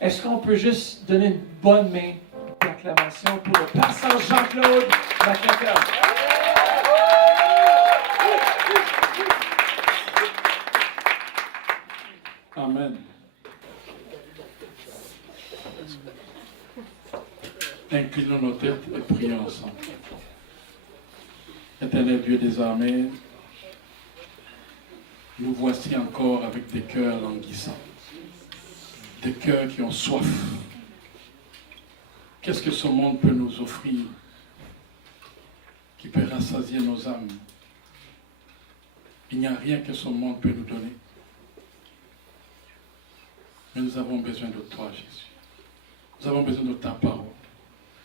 Est-ce qu'on peut juste donner une bonne main d'acclamation pour le pasteur Jean-Claude Macacam? Amen. Inclinons nos têtes et prions ensemble. Éternel Dieu des armées, nous voici encore avec des cœurs languissants, des cœurs qui ont soif. Qu'est-ce que ce monde peut nous offrir qui peut rassasier nos âmes? Il n'y a rien que ce monde peut nous donner. Mais nous avons besoin de toi, Jésus. Nous avons besoin de ta parole.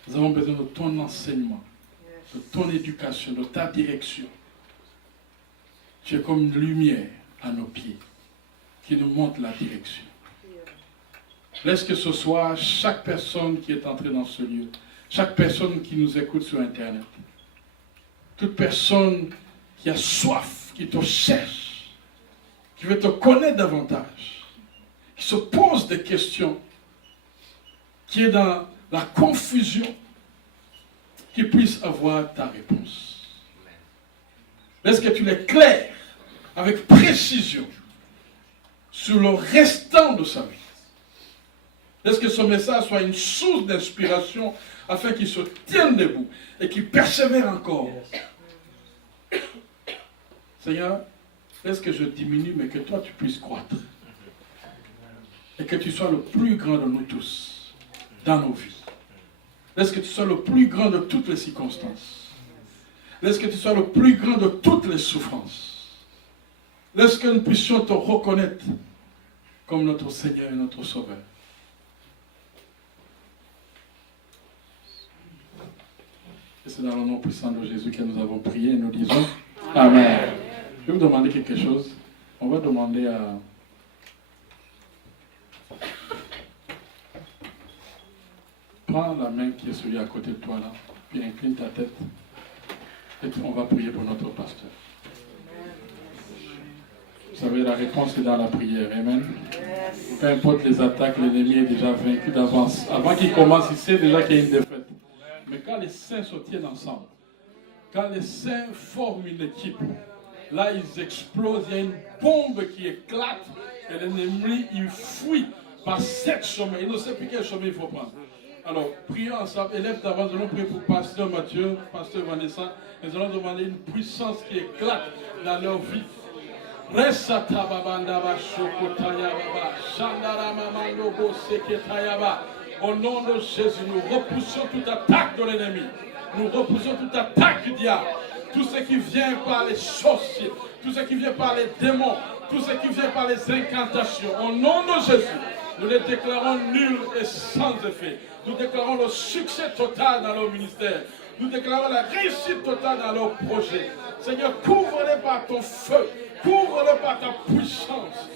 Nous avons besoin de ton enseignement, de ton éducation, de ta direction. Tu es comme une lumière à nos pieds qui nous montre la direction. Laisse que ce soit chaque personne qui est entrée dans ce lieu, chaque personne qui nous écoute sur Internet, toute personne qui a soif, qui te cherche, qui veut te connaître davantage, qui se pose des questions, qui est dans la confusion, qui puisse avoir ta réponse. Laisse que tu l'éclaires avec précision sur le restant de sa vie. Laisse que ce message soit une source d'inspiration afin qu'il se tienne debout et qu'il persévère encore. Seigneur, laisse que je diminue, mais que toi tu puisses croître. Et que tu sois le plus grand de nous tous dans nos vies. Laisse que tu sois le plus grand de toutes les circonstances. Laisse que tu sois le plus grand de toutes les souffrances. Laisse que nous puissions te reconnaître comme notre Seigneur et notre Sauveur. Et c'est dans le nom puissant de Jésus que nous avons prié et nous disons Amen. Je vais vous demander quelque chose. On va demander à... Prends la main qui est celui à côté de toi là, puis incline ta tête. Et puis on va prier pour notre pasteur. Vous savez, la réponse est dans la prière. Amen. Peu importe les attaques, l'ennemi est déjà vaincu d'avance. Avant qu'il commence, il sait déjà qu'il y a une défaite. Mais quand les saints se tiennent ensemble, quand les saints forment une équipe, là ils explosent, il y a une bombe qui éclate et l'ennemi il fuit par 7 chemins. Il ne sait plus quel chemin il faut prendre. Alors, prions ensemble. Élève d'avance, nous allons prier pour Pasteur Mathieu, Pasteur Vanessa. Nous allons demander une puissance qui éclate dans leur vie. Au nom de Jésus, nous repoussons toute attaque de l'ennemi. Nous repoussons toute attaque du diable. Tout ce qui vient par les sorciers, tout ce qui vient par les démons, tout ce qui vient par les incantations. Au nom de Jésus, nous les déclarons nuls et sans effet. Nous déclarons le succès total dans leur ministère. Nous déclarons la réussite totale dans leur projet. Seigneur, couvre-les par ton feu. Couvre-les par ta puissance.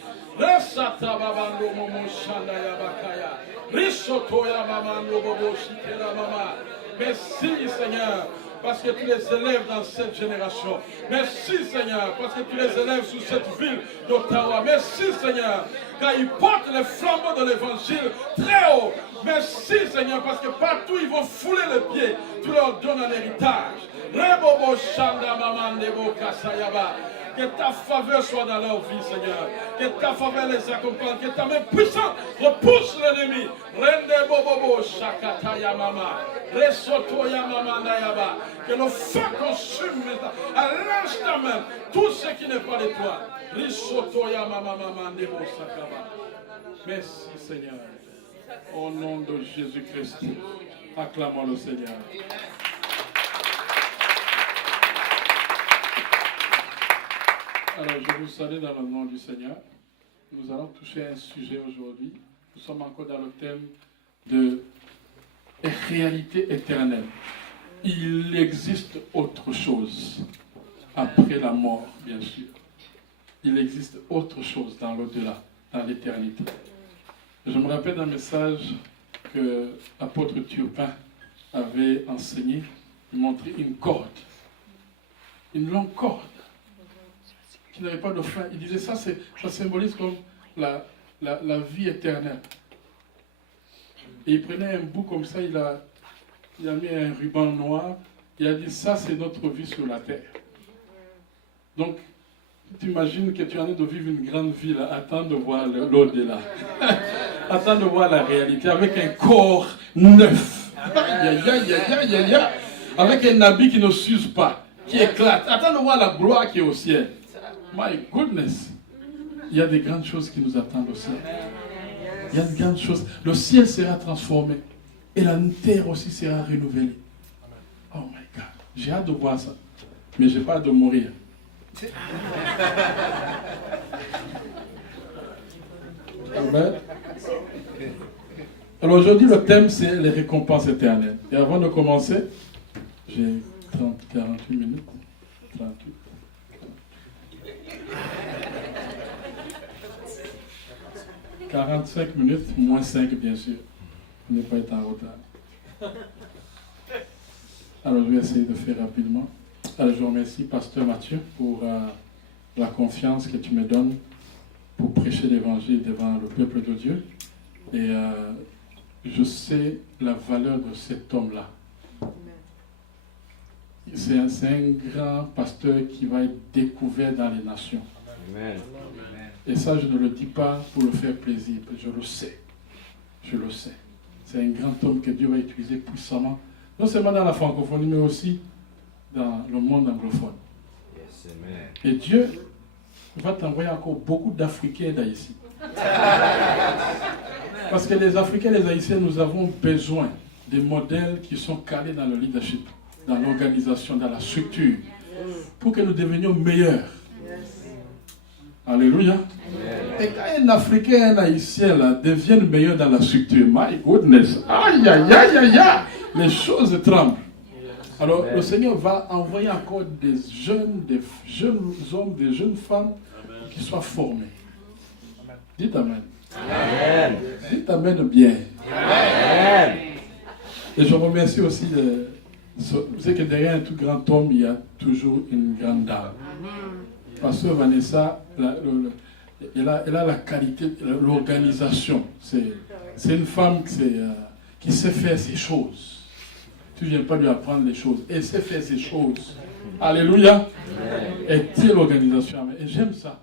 Merci Seigneur, parce que tu les élèves dans cette génération. Merci Seigneur, parce que tu les élèves sous cette ville d'Ottawa. Merci Seigneur, car ils portent les flambeaux de l'évangile très haut. Merci Seigneur, parce que partout ils vont fouler le pied. Tu leur donnes un héritage. Que ta faveur soit dans leur vie, Seigneur. Que ta faveur les accompagne. Que ta main puissante repousse l'ennemi. Rende bobobo shakataya mama. Resoto ya mama nayaba. Que le feu consume maintenant, à l'instant même, tout ce qui n'est pas de toi. Risoto ya mama mama ndebo sakaba. Merci, Seigneur. Au nom de Jésus-Christ, acclamons le Seigneur. Alors, je vous salue dans le nom du Seigneur. Nous allons toucher un sujet aujourd'hui. Nous sommes encore dans le thème de réalité éternelle. Il existe autre chose après la mort, bien sûr. Il existe autre chose dans l'au-delà, dans l'éternité. Je me rappelle d'un message que l'apôtre Turpin avait enseigné. Il montrait une corde, une longue corde, qui n'avait pas de fin. Il disait ça symbolise comme la vie éternelle. Et il prenait un bout comme ça, il a mis un ruban noir. Il a dit, ça c'est notre vie sur la terre. Donc, tu imagines que tu es en train de vivre une grande vie, là, attends de voir l'au-delà. Attends de voir la réalité avec un corps neuf. Avec un habit qui ne s'use pas, qui éclate. Attends de voir la gloire qui est au ciel. My goodness. Il y a des grandes choses qui nous attendent au ciel. Il y a de grandes choses. Le ciel sera transformé. Et la terre aussi sera renouvelée. Oh my God. J'ai hâte de voir ça. Mais j'ai pas hâte de mourir. Amen. Alors aujourd'hui, le thème, c'est les récompenses éternelles. Et avant de commencer, j'ai 48 minutes. 38. 45 minutes, moins 5 bien sûr. On n'est pas été en retard. Alors je vais essayer de faire rapidement. Alors je vous remercie Pasteur Mathieu pour la confiance que tu me donnes pour prêcher l'évangile devant le peuple de Dieu. Et je sais la valeur de cet homme-là. C'est un grand pasteur qui va être découvert dans les nations. Amen. Et ça, je ne le dis pas pour le faire plaisir, je le sais. Je le sais. C'est un grand homme que Dieu va utiliser puissamment, non seulement dans la francophonie, mais aussi dans le monde anglophone. Yes, et Dieu va t'envoyer encore beaucoup d'Africains d'Haïti. Parce que les Africains et les Haïtiens, nous avons besoin des modèles qui sont calés dans le leadership, dans l'organisation, dans la structure, pour que nous devenions meilleurs. Alléluia. Et quand un Africain et un Haïtien là, deviennent meilleurs dans la structure, my goodness, aïe, aïe, aïe, aïe, aïe, les choses tremblent. Alors le Seigneur va envoyer encore des jeunes hommes, des jeunes femmes qui soient formés. Dites Amen. Amen. Dites Amen bien. Amen. Et je remercie aussi, vous savez que derrière un tout grand homme, il y a toujours une grande dame. Pasteur Vanessa, elle a la qualité, l'organisation. C'est une femme qui sait faire ses choses. Tu ne viens pas lui apprendre les choses. Elle sait faire ses choses. Alléluia. Elle tient l'organisation. Et j'aime ça.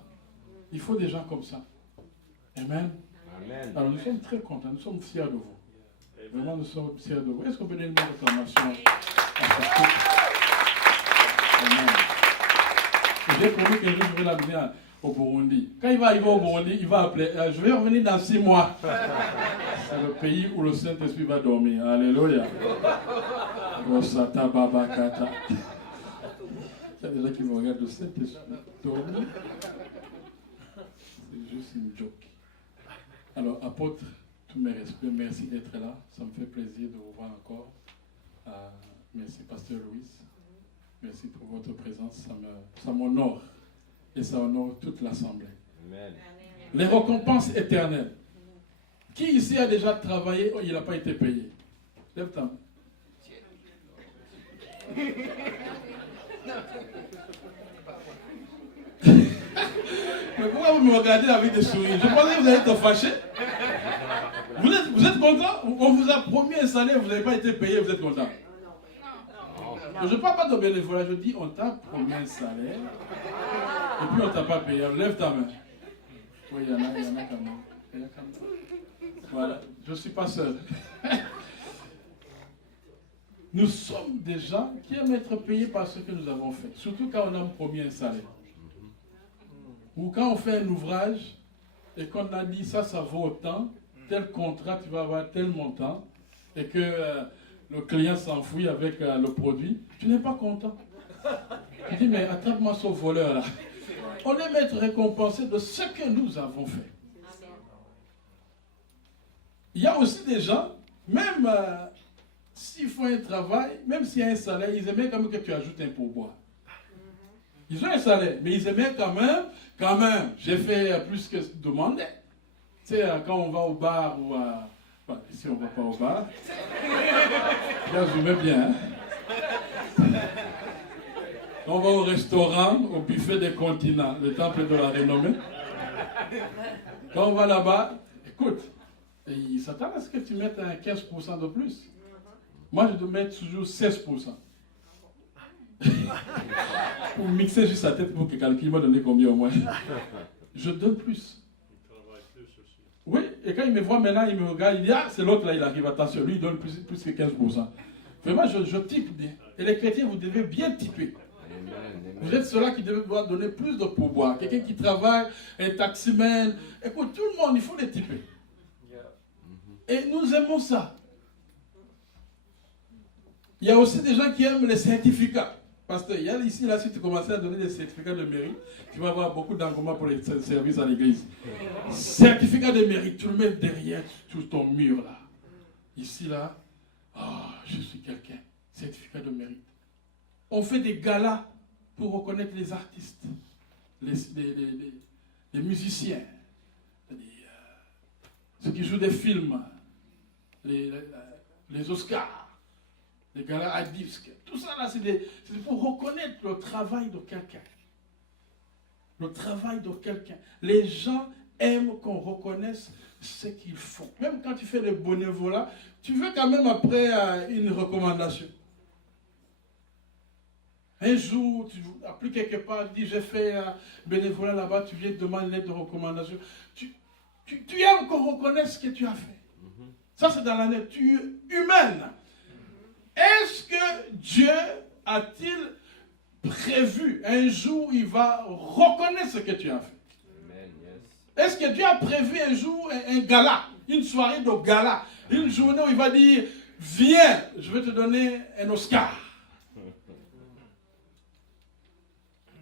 Il faut des gens comme ça. Amen. Alors nous sommes très contents. Nous sommes fiers de vous. Vraiment, nous sommes fiers de vous. Est-ce qu'on peut donner une réclamation à cette couple? Amen. J'ai promis que je vais l'amener au Burundi. Quand il va arriver au Burundi, il va appeler. Je vais revenir dans 6 mois. C'est le pays où le Saint-Esprit va dormir. Alléluia. Rosata Babakata. Il y a des gens qui me regardent, le Saint-Esprit dormir. C'est juste une joke. Alors, apôtre, tous mes respects, merci d'être là. Ça me fait plaisir de vous voir encore. Merci, Pasteur Louis. Merci pour votre présence, ça m'honore et ça honore toute l'Assemblée. Amen. Les récompenses éternelles. Qui ici a déjà travaillé, il n'a pas été payé? Lève ta main. Mais pourquoi vous me regardez avec des sourires? Je pensais que vous allez être fâché. Vous êtes content? On vous a promis un salaire, vous n'avez pas été payé, vous êtes content? Je ne parle pas de bénévolat, je dis on t'a promis un salaire et puis on ne t'a pas payé. Lève ta main. Oui, il y en a quand même. Voilà, je ne suis pas seul. Nous sommes des gens qui aiment être payés par ce que nous avons fait. Surtout quand on a promis un salaire. Ou quand on fait un ouvrage et qu'on a dit ça vaut autant, tel contrat, tu vas avoir tel montant, et que le client s'enfuit avec le produit, tu n'es pas content. Tu dis, mais attrape-moi ce voleur-là. On aime être récompensé de ce que nous avons fait. Il y a aussi des gens, même s'ils font un travail, même s'il y a un salaire, ils aimaient quand même que tu ajoutes un pourboire. Ils ont un salaire, mais ils aimaient quand même, j'ai fait plus que demander. Tu sais, quand on va au bar ou à... Bon, ici, on ne va pas au bar. Là, je mets bien. On va au restaurant, au buffet des continents, le temple de la renommée. Quand on va là-bas, écoute, Et il s'attend à ce que tu mettes un 15% de plus. Moi, je dois mettre toujours 16%. Pour mixer juste sa tête pour que calcul m'a donné combien au moins. Je donne plus. Il travaille plus aussi. Oui, et quand il me voit maintenant, il me regarde, il dit, ah, c'est l'autre là, il arrive, attention, lui, il donne plus que 15%. Vraiment, je type bien. Et les chrétiens, vous devez bien typer. Vous êtes ceux-là qui doivent donner plus de pourboire. Quelqu'un qui travaille, un taximan. Écoute, tout le monde, il faut les typer. Et nous aimons ça. Il y a aussi des gens qui aiment les certificats. Parce qu'il y a ici, là, si tu commençais à donner des certificats de mérite, tu vas avoir beaucoup d'engouement pour les services à l'église. Certificat de mérite, tu le mets derrière sur ton mur, là. Ici, là, je suis quelqu'un. Certificat de mérite. On fait des galas pour reconnaître les artistes, les musiciens, ceux qui jouent des films, les Oscars, les galas à disques. Tout ça là, c'est pour reconnaître le travail de quelqu'un. Le travail de quelqu'un. Les gens aiment qu'on reconnaisse ce qu'ils font. Même quand tu fais le bénévolat, tu veux quand même après une recommandation. Un jour, tu appliques quelque part, tu dis j'ai fait un bénévolat là-bas, tu viens te demander une lettre de recommandation. Tu aimes qu'on reconnaisse ce que tu as fait. Ça, c'est dans la nature humaine. Est-ce que Dieu a-t-il prévu un jour il va reconnaître ce que tu as fait? Amen, yes. Est-ce que Dieu a prévu un jour un gala, une soirée de gala, une journée où il va dire viens, je vais te donner un Oscar?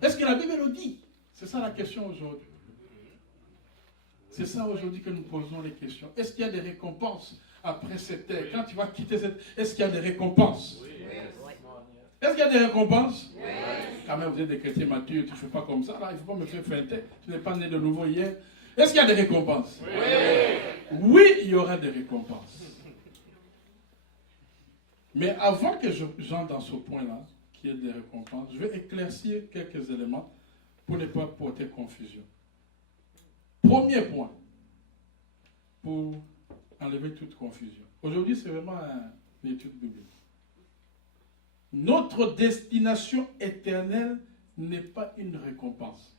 Est-ce que la Bible le dit? C'est ça la question aujourd'hui. C'est ça aujourd'hui que nous posons les questions. Est-ce qu'il y a des récompenses après cette terre? Quand tu vas quitter cette... Est-ce qu'il y a des récompenses? Oui. Est-ce qu'il y a des récompenses? Oui. Quand même, vous êtes des chrétiens matures, tu ne fais pas comme ça. Là, il ne faut pas me faire feinter. Tu n'es pas né de nouveau hier. Est-ce qu'il y a des récompenses? Oui. Oui, il y aura des récompenses. Mais avant que j'entre dans ce point-là, qui est des récompenses, je vais éclaircir quelques éléments pour ne pas porter confusion. Premier point, pour enlever toute confusion. Aujourd'hui, c'est vraiment une étude biblique. Notre destination éternelle n'est pas une récompense.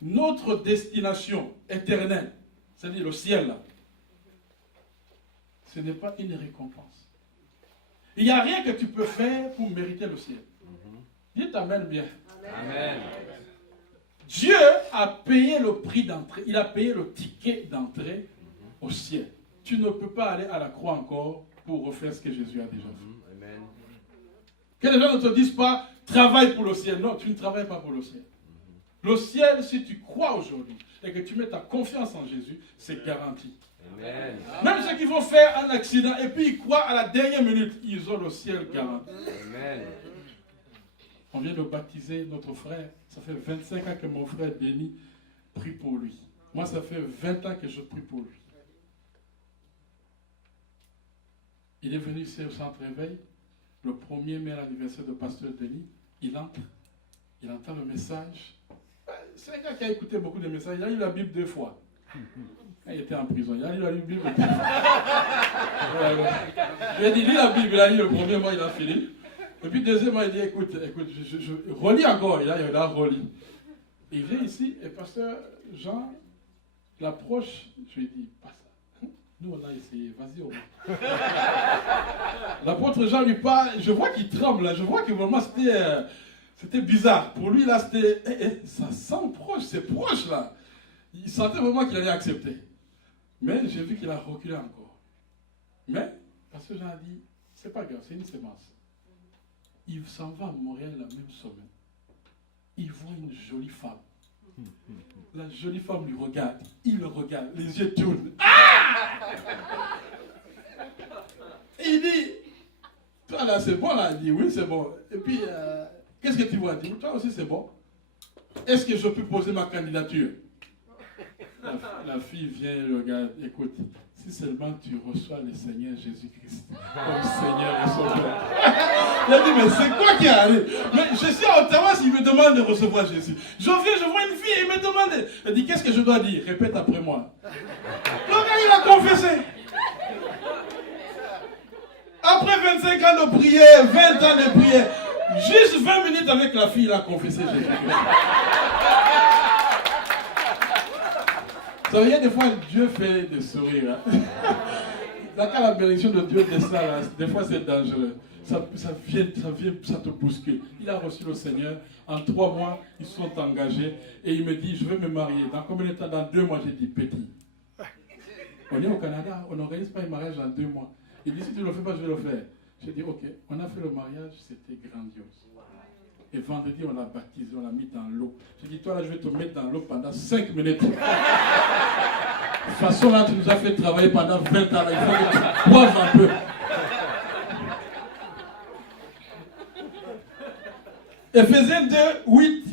Notre destination éternelle, c'est-à-dire le ciel, là, ce n'est pas une récompense. Il n'y a rien que tu peux faire pour mériter le ciel. Dites Amen bien. Amen. Dieu a payé le prix d'entrée, il a payé le ticket d'entrée au ciel. Tu ne peux pas aller à la croix encore pour refaire ce que Jésus a déjà fait. Amen. Que les gens ne te disent pas, travaille pour le ciel. Non, tu ne travailles pas pour le ciel. Le ciel, si tu crois aujourd'hui et que tu mets ta confiance en Jésus, c'est garanti. Amen. Même ceux qui vont faire un accident et puis ils croient à la dernière minute, ils ont le ciel garanti. Amen. On vient de baptiser notre frère. Ça fait 25 ans que mon frère Denis prie pour lui. Moi, ça fait 20 ans que je prie pour lui. Il est venu ici au centre réveil. Le 1er mai, l'anniversaire de pasteur Denis. Il entre. Il entend le message. C'est un gars qui a écouté beaucoup de messages. Il a lu la Bible 2 fois. Quand il était en prison, il a lu la Bible 2 fois. Il a dit, lis la Bible. Il a lu le premier mois, il a fini. Et puis deuxièmement, il dit, écoute, je relis encore. Il a relu. Il vient ici, et pasteur Jean l'approche. Je lui dis, pas ça. Nous, on a essayé. Vas-y, au moins. L'apôtre Jean lui parle. Je vois qu'il tremble. Là. Je vois que vraiment, c'était bizarre. Pour lui, là, c'était... ça sent proche. C'est proche, là. Il sentait vraiment qu'il allait accepter. Mais j'ai vu qu'il a reculé encore. Mais, pasteur Jean a dit, c'est pas grave, c'est une sémence. Il s'en va à Montréal la même semaine. Il voit une jolie femme. La jolie femme lui regarde. Il le regarde. Les yeux tournent. Ah! Il dit, toi là c'est bon là. Il dit, oui c'est bon. Et puis, qu'est-ce que tu vois? Il dit, toi aussi c'est bon. Est-ce que je peux poser ma candidature? La fille vient, regarde, écoute, si seulement tu reçois le Seigneur Jésus-Christ comme Seigneur et Sauveur. Il a dit, mais c'est quoi qui arrive? Mais je suis à Ottawa s'il me demande de recevoir Jésus. Je viens, je vois une fille et il me demande. Elle dit, qu'est-ce que je dois dire? Répète après moi. Le gars, il a confessé. Après 25 ans de prière, 20 ans de prière, juste 20 minutes avec la fille, il a confessé Jésus-Christ. Vous savez, des fois, Dieu fait des sourires. Hein? Quand la bénédiction de Dieu descend, là, des fois, c'est dangereux. Ça vient, ça te bouscule. Il a reçu le Seigneur. En 3 mois, ils sont engagés. Et il me dit, je veux me marier. Dans combien de temps? Dans 2 mois, j'ai dit, petit. On est au Canada, on n'organise pas un mariage en 2 mois. Il dit, si tu ne le fais pas, je vais le faire. J'ai dit, ok. On a fait le mariage, c'était grandiose. Et vendredi, on l'a baptisé, on l'a mis dans l'eau. J'ai dit, toi là, je vais te mettre dans l'eau pendant 5 minutes. De toute façon, là, tu nous as fait travailler pendant 20 ans. Là. Il faut que tu boives un peu. Éphésiens 2, 8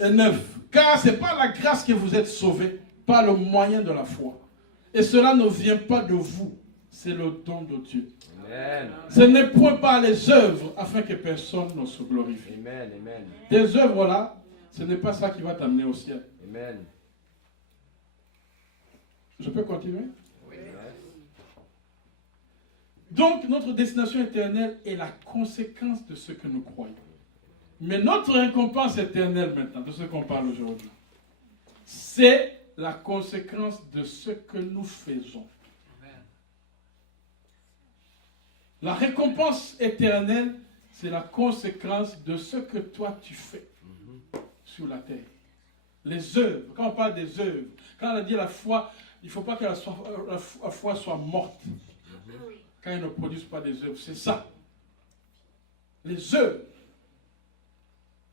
et 9. Car ce n'est pas la grâce que vous êtes sauvés, par le moyen de la foi. Et cela ne vient pas de vous, c'est le don de Dieu. Amen. Ce n'est point par les œuvres afin que personne ne se glorifie. Amen. Amen. Tes œuvres là, ce n'est pas ça qui va t'amener au ciel. Amen. Je peux continuer? Oui. Donc notre destination éternelle est la conséquence de ce que nous croyons. Mais notre récompense éternelle maintenant, de ce qu'on parle aujourd'hui, c'est la conséquence de ce que nous faisons. La récompense éternelle, c'est la conséquence de ce que toi tu fais sur la terre. Les œuvres, quand on parle des œuvres, quand on a dit la foi, il ne faut pas que la foi soit morte. Quand ils ne produisent pas des œuvres, c'est ça. Les œuvres.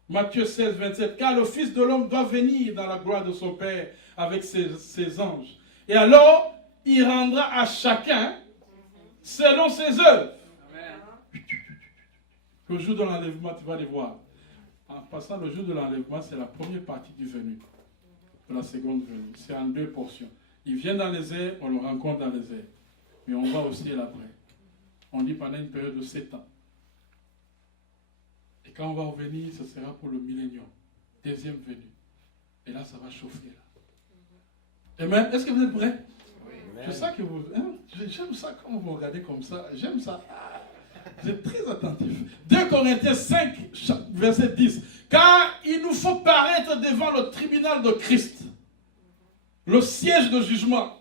Matthieu 16, 27. Car le Fils de l'homme doit venir dans la gloire de son Père avec ses anges. Et alors, il rendra à chacun selon ses œuvres. Le jour de l'enlèvement, tu vas les voir. En passant, le jour de l'enlèvement, c'est la première partie du venu. De la seconde venue. C'est en 2 portions. Il vient dans les airs, on le rencontre dans les airs. Mais on va au ciel après. On dit pendant une période de 7 ans. Et quand on va revenir, ce sera pour le millénium. Deuxième venue. Et là, ça va chauffer. Là. Amen. Est-ce que vous êtes prêts? Oui. Je sais que vous... Hein? J'aime ça quand vous me regardez comme ça. J'aime ça. Vous êtes très attentif. 2 Corinthiens 5, verset 10. Car il nous faut paraître devant le tribunal de Christ. Le siège de jugement.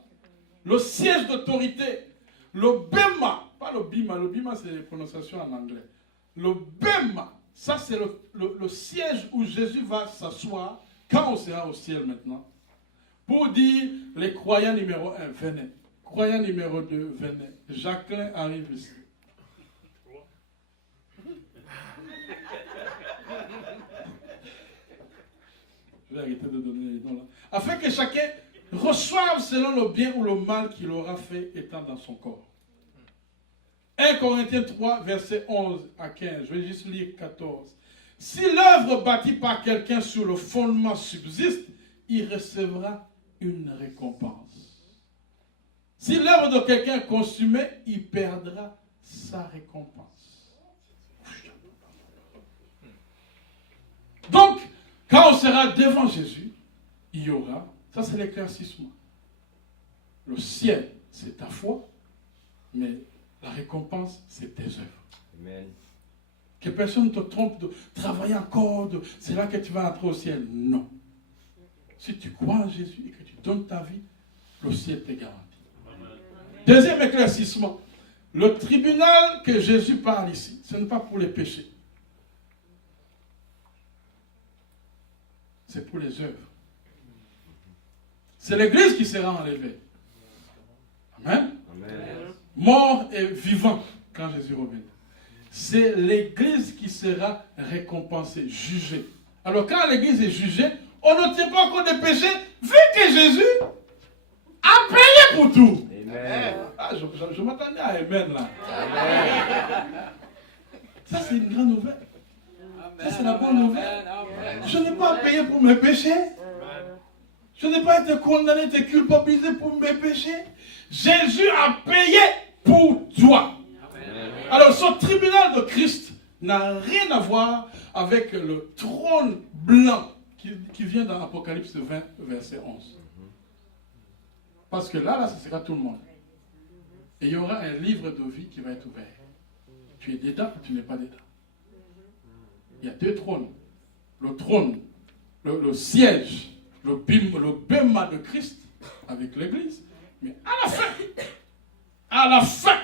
Le siège d'autorité. Le bema. Pas le bima. Le bima, c'est les prononciations en anglais. Le bema. Ça, c'est le siège où Jésus va s'asseoir quand on sera au ciel maintenant. Pour dire, les croyants numéro 1, venez. Croyants numéro 2, venez. Jacqueline arrive ici. Je vais arrêter de donner les noms là. Afin que chacun reçoive selon le bien ou le mal qu'il aura fait étant dans son corps. 1 Corinthiens 3, verset 11 à 15. Je vais juste lire 14. Si l'œuvre bâtie par quelqu'un sur le fondement subsiste, il recevra une récompense. Si l'œuvre de quelqu'un est consumée, il perdra sa récompense. Donc, quand on sera devant Jésus, il y aura, ça c'est l'éclaircissement. Le ciel, c'est ta foi, mais la récompense, c'est tes œuvres. Amen. Que personne ne te trompe de travailler encore, c'est là que tu vas entrer au ciel. Non. Si tu crois en Jésus et que tu donnes ta vie, le ciel t'est garanti. Amen. Deuxième éclaircissement. Le tribunal que Jésus parle ici, ce n'est pas pour les péchés. C'est pour les œuvres. C'est l'Église qui sera enlevée. Amen. Amen. Mort et vivant quand Jésus revient. C'est l'Église qui sera récompensée, jugée. Alors quand l'Église est jugée, on ne tient pas compte des péchés, vu que Jésus a payé pour tout. Amen. Ah, je m'attendais à Amen là. Amen. Ça c'est une grande nouvelle. Ça c'est la bonne nouvelle. Je n'ai pas payé pour mes péchés. Je n'ai pas été condamné, été culpabilisé pour mes péchés. Jésus a payé pour toi. Alors, ce tribunal de Christ n'a rien à voir avec le trône blanc qui vient dans Apocalypse 20, verset 11. Parce que là, ce sera tout le monde. Et il y aura un livre de vie qui va être ouvert. Tu es dedans ou tu n'es pas dedans. Il y a deux trônes. Le trône, le siège, le bema de Christ avec l'Église. Mais à la fin,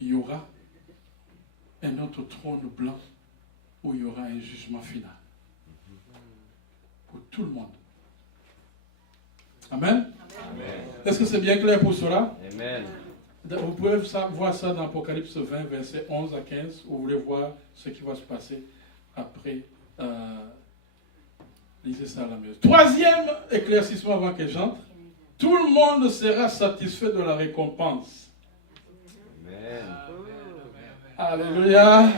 il y aura un autre trône blanc où il y aura un jugement final. Pour tout le monde. Amen. Amen. Est-ce que c'est bien clair pour cela? Amen. Vous pouvez voir ça dans Apocalypse 20, verset 11 à 15, où vous voulez voir ce qui va se passer après. Lisez ça à la maison. Troisième éclaircissement avant que j'entre. Tout le monde sera satisfait de la récompense. Amen. Alléluia.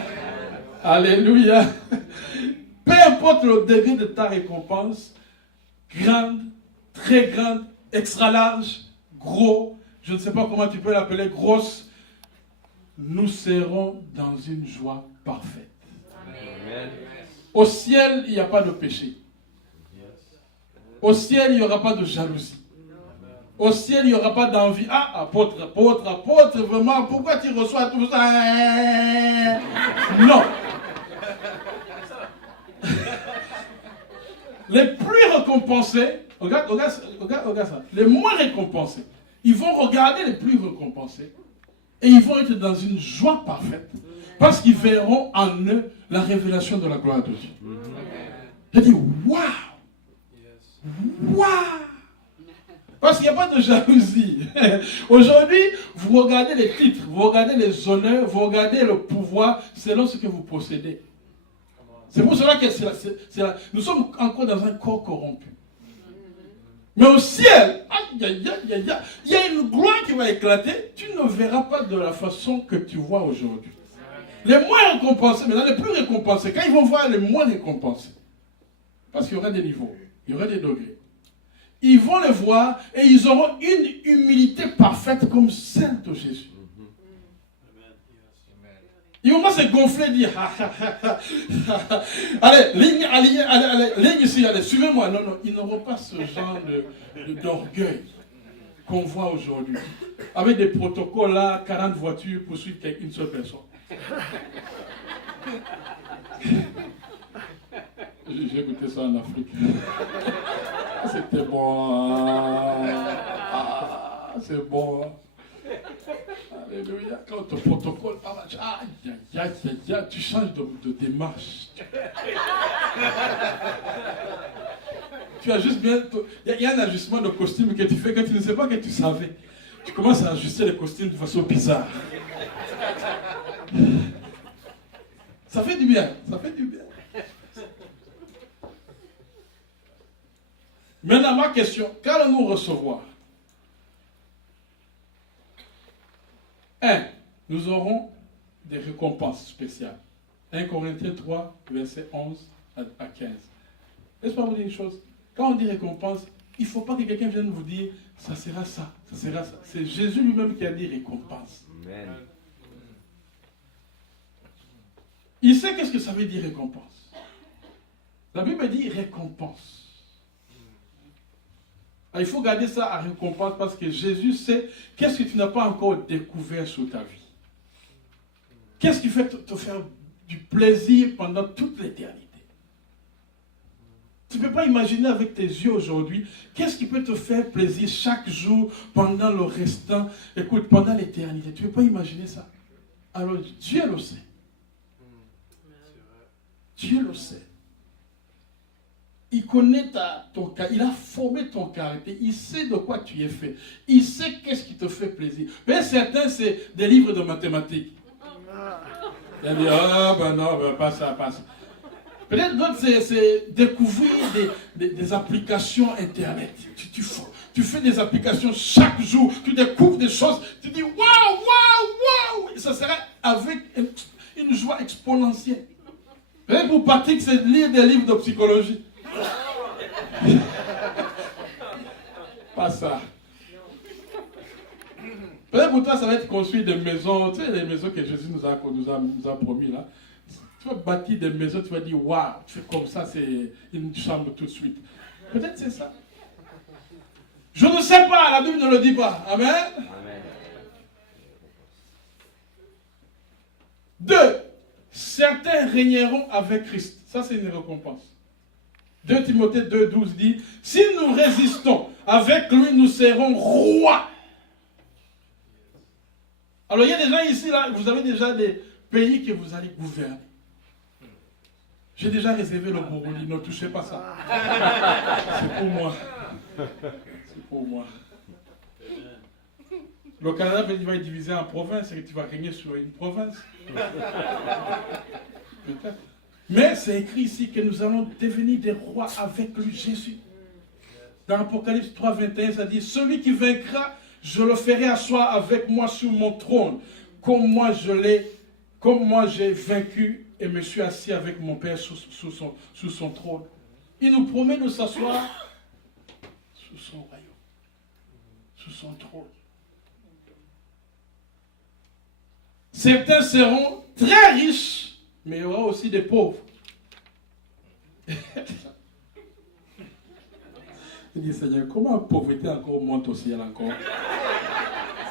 Alléluia. Peu importe le degré de ta récompense, grande, très grande, extra large, gros, je ne sais pas comment tu peux l'appeler, grosse, nous serons dans une joie parfaite. Amen. Au ciel, il n'y a pas de péché. Au ciel, il n'y aura pas de jalousie. Au ciel, il n'y aura pas d'envie. Ah, apôtre, vraiment, pourquoi tu reçois tout ça? Non. Les plus récompensés, regarde ça, les moins récompensés, ils vont regarder les plus récompensés et ils vont être dans une joie parfaite parce qu'ils verront en eux la révélation de la gloire de Dieu. Je dis, waouh! Waouh! Parce qu'il n'y a pas de jalousie. Aujourd'hui, vous regardez les titres, vous regardez les honneurs, vous regardez le pouvoir selon ce que vous possédez. C'est pour cela que nous sommes encore dans un corps corrompu. Mais au ciel, il y a une gloire qui va éclater. Tu ne verras pas de la façon que tu vois aujourd'hui. Les moins récompensés, maintenant les plus récompensés, quand ils vont voir les moins récompensés, parce qu'il y aura des niveaux, il y aura des degrés, ils vont les voir et ils auront une humilité parfaite comme celle de Jésus. Ils vont pas se gonfler, dire allez, ligne ici, allez, suivez-moi. Non, ils n'auront pas ce genre d'orgueil qu'on voit aujourd'hui. Avec des protocoles là, 40 voitures poursuivent une seule personne. J'ai goûté ça en Afrique. C'était bon. C'est bon. Alléluia. Quand ton protocole, tu changes de démarche. Tu ajustes bien. Il y a un ajustement de costume que tu fais que tu ne sais pas que tu savais. Tu commences à ajuster les costumes de façon bizarre. Ça fait du bien. Ça fait du bien. Maintenant, ma question, qu'allons-nous recevoir? 1. Nous aurons des récompenses spéciales. 1 Corinthiens 3, verset 11 à 15. Laisse-moi vous dire une chose. Quand on dit récompense, il ne faut pas que quelqu'un vienne vous dire ça sera ça, ça sera ça. C'est Jésus lui-même qui a dit récompense. Amen. Il sait qu'est-ce que ça veut dire récompense. La Bible dit récompense. Il faut garder ça à récompense parce que Jésus sait qu'est-ce que tu n'as pas encore découvert sur ta vie. Qu'est-ce qui fait te faire du plaisir pendant toute l'éternité. Tu ne peux pas imaginer avec tes yeux aujourd'hui qu'est-ce qui peut te faire plaisir chaque jour pendant le restant, écoute, pendant l'éternité. Tu ne peux pas imaginer ça. Alors Dieu le sait. Dieu le sait. Il connaît ton cas, il a formé ton caractère, il sait de quoi tu es fait, il sait qu'est-ce qui te fait plaisir. Mais certains, c'est des livres de mathématiques. Il dit, non, pas ça, pas ça. Peut-être d'autres, c'est découvrir des applications Internet. Tu fais des applications chaque jour, tu découvres des choses, tu dis, waouh. Ça sera avec une joie exponentielle. Peut-être pour Patrick, c'est lire des livres de psychologie. Pas ça. Peut-être pour toi, ça va être construire des maisons, tu sais, les maisons que Jésus nous a promis là. Tu vas bâtir des maisons, tu vas dire, waouh, tu fais comme ça, c'est une chambre tout de suite. Peut-être c'est ça. Je ne sais pas, la Bible ne le dit pas. Amen. Amen. 2. Certains régneront avec Christ. Ça, c'est une récompense. 2 Timothée 2,12 dit, si nous résistons avec lui, nous serons rois. Alors, il y a des gens ici, là, vous avez déjà des pays que vous allez gouverner. J'ai déjà réservé le Burundi, ne touchez pas ça. C'est pour moi. C'est pour moi. Le Canada, peut-être, va être divisé en provinces et que tu vas régner sur une province. Peut-être. Mais c'est écrit ici que nous allons devenir des rois avec lui, Jésus. Dans Apocalypse 3,21, ça dit, celui qui vaincra, je le ferai asseoir avec moi sur mon trône, comme moi j'ai vaincu et me suis assis avec mon Père sous son trône. Il nous promet de s'asseoir sous son royaume, sous son trône. Certains seront très riches, mais il y aura aussi des pauvres. Je dis, Seigneur, comment la pauvreté encore monte au ciel encore?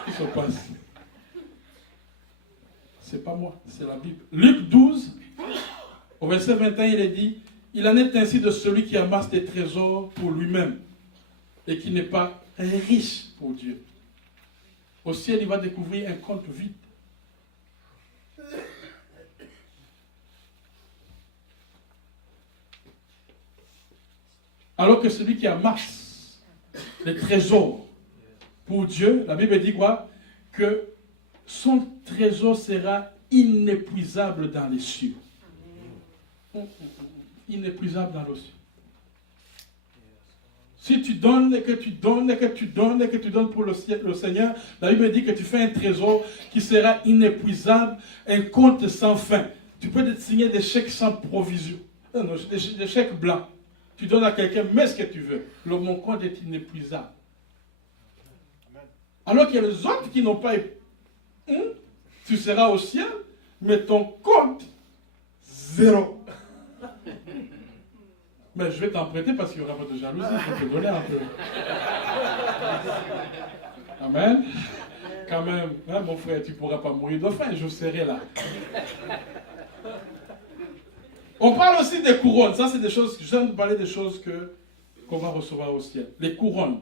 Qu'est-ce qui se passe? C'est pas moi, c'est la Bible. Luc 12, au verset 21, il est dit, il en est ainsi de celui qui amasse des trésors pour lui-même et qui n'est pas riche pour Dieu. Au ciel, il va découvrir un compte vide. Alors que celui qui amasse les trésors pour Dieu, la Bible dit quoi? Que son trésor sera inépuisable dans les cieux. Inépuisable dans les cieux. Si tu donnes et que tu donnes et que tu donnes et que tu donnes pour le Seigneur, la Bible dit que tu fais un trésor qui sera inépuisable, un compte sans fin. Tu peux te signer des chèques sans provision. Non, des chèques blancs. Tu donnes à quelqu'un, mets ce que tu veux. Mon compte est inépuisable. Alors qu'il y a les autres qui n'ont pas... tu seras au ciel, mais ton compte, zéro. Mais je vais t'emprunter parce qu'il n'y aura pas de jalousie, je peux te donner un peu. Amen. Quand même, hein, mon frère, tu ne pourras pas mourir de faim, je serai là. On parle aussi des couronnes. Ça, c'est des choses, je viens de parler des choses qu'on va recevoir au ciel. Les couronnes.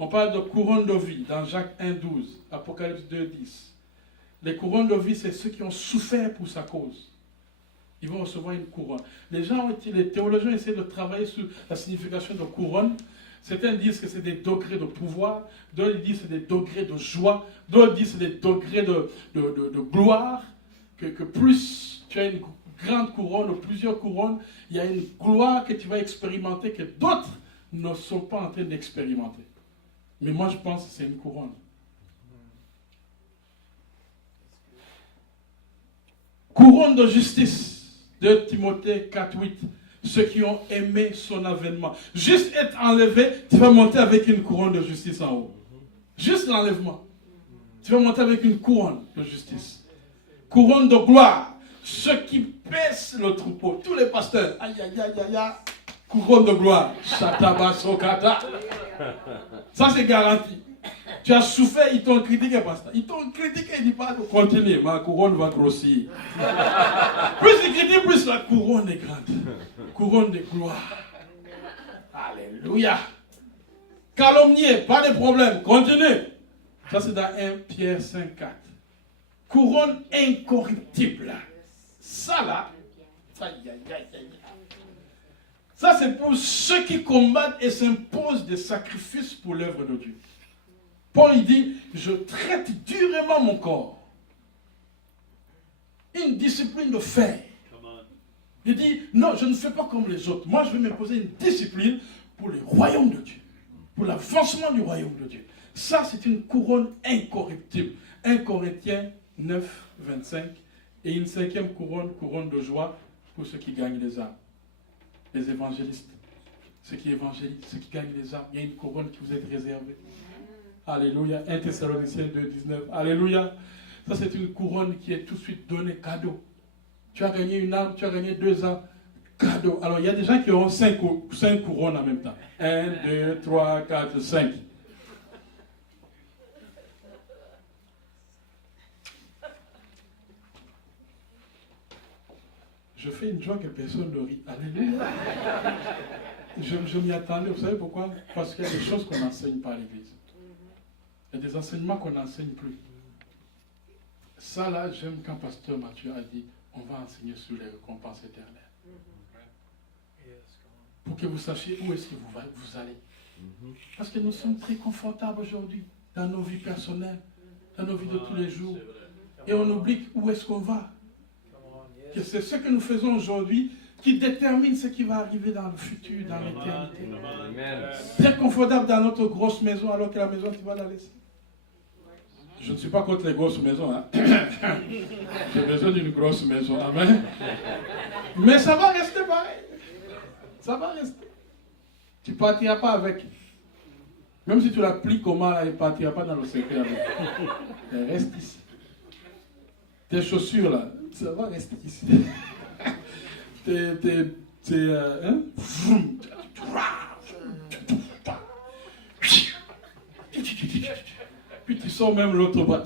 On parle de couronnes de vie dans Jacques 1,12, Apocalypse 2,10. Les couronnes de vie, c'est ceux qui ont souffert pour sa cause. Ils vont recevoir une couronne. Les théologiens essaient de travailler sur la signification de couronne. Certains disent que c'est des degrés de pouvoir, d'autres disent que c'est des degrés de joie, d'autres disent que c'est des degrés de gloire, que plus tu as une grande couronne ou plusieurs couronnes, il y a une gloire que tu vas expérimenter que d'autres ne sont pas en train d'expérimenter. Mais moi, je pense que c'est une couronne. Couronne de justice. 2 Timothée 4,8. Ceux qui ont aimé son avènement. Juste être enlevé, tu vas monter avec une couronne de justice en haut. Juste l'enlèvement. Tu vas monter avec une couronne de justice. Couronne de gloire. Ceux qui paissent le troupeau. Tous les pasteurs. Aïe, aïe, aïe, aïe, aïe. Couronne de gloire. Shatabasokata. Ça, c'est garanti. Tu as souffert, ils t'ont critiqué, pasteur. Ils t'ont critiqué, ils disent pas de continuer, ma couronne va grossir. Plus ils critiquent, plus la couronne est grande. Couronne de gloire. Alléluia. Calomnier, pas de problème, continue. Ça, c'est dans 1 Pierre 5,4. Couronne incorruptible. Ça, là, ça, c'est pour ceux qui combattent et s'imposent des sacrifices pour l'œuvre de Dieu. Paul, il dit, je traite durement mon corps. Une discipline de fer. Il dit, non, je ne fais pas comme les autres. Moi, je vais m'imposer une discipline pour le royaume de Dieu. Pour l'avancement du royaume de Dieu. Ça, c'est une couronne incorruptible. 1 Corinthiens 9, 25. Et une cinquième couronne, couronne de joie pour ceux qui gagnent les âmes. Les évangélistes. ceux qui évangélisent, ceux qui gagnent les âmes. Il y a une couronne qui vous est réservée. Alléluia. 1 Thessaloniciens 2, 19. Alléluia. Ça, c'est une couronne qui est tout de suite donnée cadeau. Tu as gagné une âme, tu as gagné 2 âmes. Cadeau. Alors, il y a des gens qui auront 5 couronnes en même temps. 1, 2, 3, 4, 5. Je fais une joie que personne ne rit. Alléluia. Je m'y attendais. Vous savez pourquoi? Parce qu'il y a des choses qu'on n'enseigne pas à l'église. Il y a des enseignements qu'on n'enseigne plus. Ça, là, j'aime quand Pasteur Mathieu a dit on va enseigner sur les récompenses éternelles. Pour que vous sachiez où est-ce que vous allez. Parce que nous sommes très confortables aujourd'hui dans nos vies personnelles, dans nos vies de tous les jours. Et on oublie où est-ce qu'on va. Que c'est ce que nous faisons aujourd'hui qui détermine ce qui va arriver dans le futur, dans l'éternité. Très confortable dans notre grosse maison alors que la maison, tu vas la laisser. Je ne suis pas contre les grosses maisons. Hein. J'ai besoin d'une grosse maison. Amen. Mais ça va rester pareil. Ça va rester. Tu ne partiras pas avec. Même si tu la plies comment, elle ne partira pas dans le secret avec. Elle reste ici. Tes chaussures là, ça va rester ici. Puis tu sors même l'autre bas.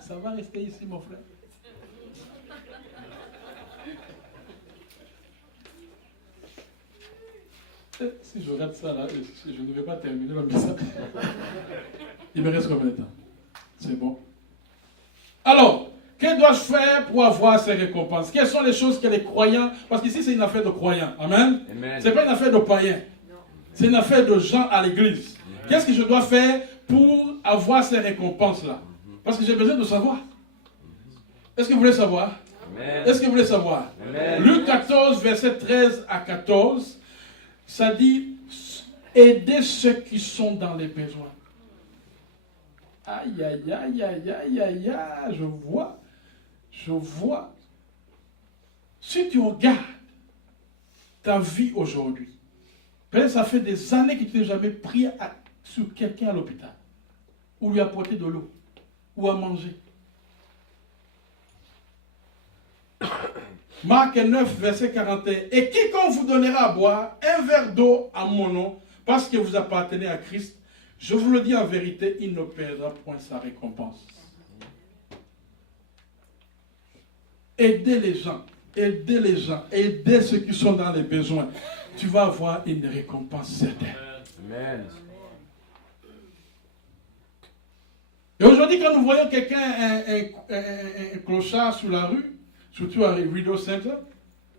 Ça va rester ici, mon frère. Si je regarde ça là, je ne vais pas terminer le message. Il me reste combien de temps? C'est bon. Alors, que dois-je faire pour avoir ces récompenses? Quelles sont les choses que les croyants... Parce qu'ici, c'est une affaire de croyants. Amen. Ce n'est pas une affaire de païens. C'est une affaire de gens à l'église. Qu'est-ce que je dois faire pour avoir ces récompenses-là? Parce que j'ai besoin de savoir. Est-ce que vous voulez savoir? Est-ce que vous voulez savoir? Luc 14, verset 13 à 14, ça dit « Aidez ceux qui sont dans les besoins ». Aïe, aïe, aïe, aïe, aïe, aïe, aïe, je vois. Si tu regardes ta vie aujourd'hui, peut-être ça fait des années que tu n'as jamais prié sur quelqu'un à l'hôpital, ou lui apporter de l'eau, ou à manger. Marc 9, verset 41. Et quiconque vous donnera à boire un verre d'eau à mon nom, parce que vous appartenez à Christ, je vous le dis en vérité, il ne perdra point sa récompense. Aidez les gens, aidez ceux qui sont dans les besoins. Tu vas avoir une récompense certaine. Amen. Et aujourd'hui, quand nous voyons quelqu'un, un clochard sur la rue, surtout à Rideau Center,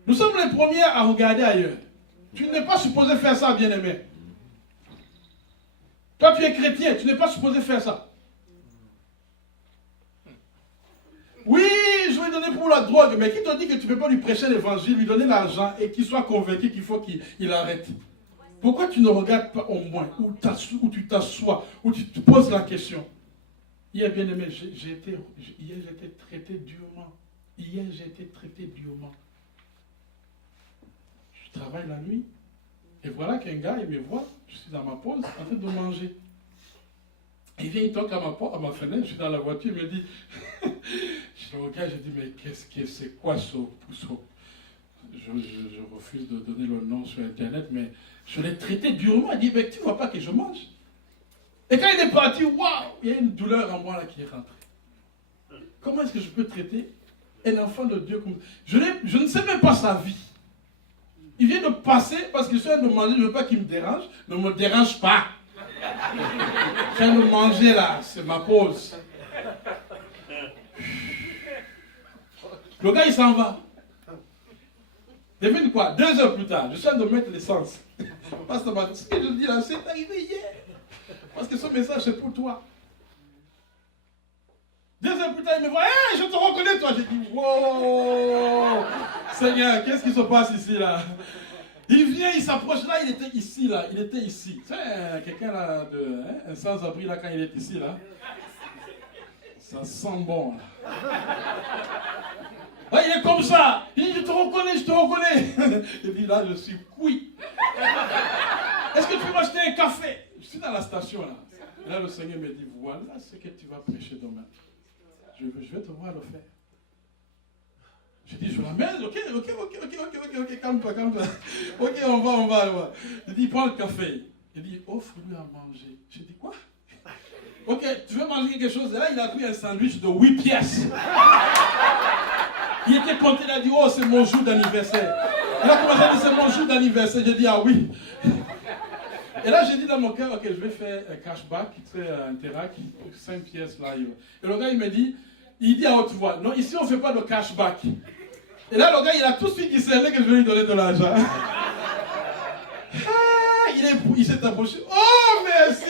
nous sommes les premiers à regarder ailleurs. Tu n'es pas supposé faire ça, bien-aimé. Toi, tu es chrétien, tu n'es pas supposé faire ça. Oui, je vais donner pour la drogue, mais qui te dit que tu ne peux pas lui prêcher l'évangile, lui donner l'argent et qu'il soit convaincu qu'il faut qu'il arrête? Pourquoi tu ne regardes pas au moins où tu t'assois, où tu te poses la question? Hier, bien-aimé, j'ai été traité durement. Je travaille la nuit. Et voilà qu'un gars, il me voit, je suis dans ma pause, en train de manger. Il vient, il toque à ma fenêtre, je suis dans la voiture, il me dit, je le regarde, je dis, mais qu'est-ce que c'est quoi ce je refuse de donner le nom sur Internet, mais je l'ai traité durement. Il dit, mais tu ne vois pas que je mange? Et quand il est parti, waouh, il y a une douleur en moi là qui est rentrée. Comment est-ce que je peux traiter un enfant de Dieu comme ça? Je ne sais même pas sa vie. Il vient de passer, parce que je suis en train de manger, je ne veux pas qu'il me dérange. Ne me dérange pas. Je suis en train de manger là, c'est ma pause. Le gars, il s'en va. Devine quoi? 2 heures plus tard, je suis en train de mettre l'essence. Parce que ce que je dis là, c'est arrivé hier. Parce que ce message, c'est pour toi. 2 heures plus tard, il me voit, hey, je te reconnais, toi. J'ai dit, wow, Seigneur, qu'est-ce qui se passe ici, là? Il vient, il s'approche, là, il était ici, là. Il était ici. Tu sais, quelqu'un, là, un sans-abri, là, quand il est ici, là. Ça sent bon, là. Ah, il est comme ça. Il dit, je te reconnais, je te reconnais. Il dit, là, je suis cuit. Est-ce que tu veux m'acheter un café? Je suis dans la station là. Et là, le Seigneur me dit, voilà ce que tu vas prêcher demain. Je vais te voir le faire. Je dis, je l'amène, ok, calme-toi. Ok, on va. Il dit, prends le café. Il dit, offre-lui à manger. Je dis, quoi? Ok, tu veux manger quelque chose? Et là, il a pris un sandwich de 8 pièces. Il était content, il a dit, oh, c'est mon jour d'anniversaire. Il a commencé à dire, c'est mon jour d'anniversaire. J'ai dit, ah oui. Et là, j'ai dit dans mon cœur, ok, je vais faire un cashback, Interac, 5 pièces là. Et le gars, il dit à haute voix, non, ici, on ne fait pas de cashback. Et là, le gars, il a tout de suite discerné que je vais lui donner de l'argent. Il s'est approché. Oh, merci.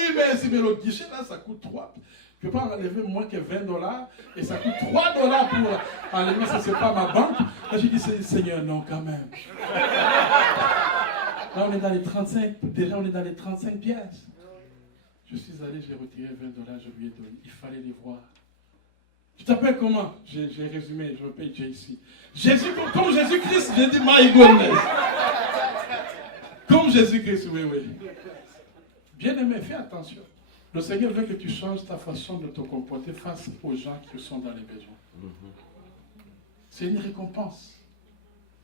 Mais le guichet, là, ça coûte 3. Je ne peux pas enlever moins que $20 et ça coûte $3 pour enlever, ça, c'est pas ma banque. Là, j'ai dit, Seigneur, non, quand même. Là, on est dans les 35, déjà, on est dans les 35 pièces. Je suis allé, j'ai retiré $20, je lui ai donné. Il fallait les voir. Tu t'appelles comment? J'ai résumé, je m'appelle JC. Comme Jésus-Christ, j'ai dit, my goodness. Comme Jésus-Christ, oui. Bien-aimé, fais attention. Le Seigneur veut que tu changes ta façon de te comporter face aux gens qui sont dans les besoins. C'est une récompense.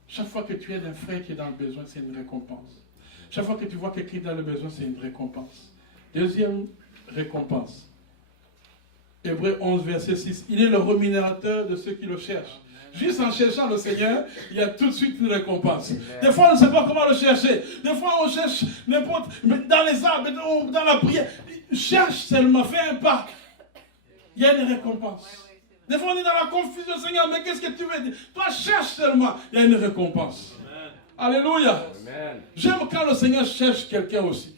Chaque fois que tu aides un frère qui est dans le besoin, c'est une récompense. Chaque fois que tu vois quelqu'un qui est dans le besoin, c'est une récompense. Deuxième récompense. Hébreux 11, verset 6. Il est le rémunérateur de ceux qui le cherchent. Juste en cherchant le Seigneur, il y a tout de suite une récompense. Des fois, on ne sait pas comment le chercher. Des fois, on cherche n'importe, dans les arbres, dans la prière. Cherche seulement, fais un pas. Il y a une récompense. Des fois, on est dans la confusion, Seigneur, mais qu'est-ce que tu veux dire? Toi, cherche seulement, il y a une récompense. Amen. Alléluia. Amen. J'aime quand le Seigneur cherche quelqu'un aussi.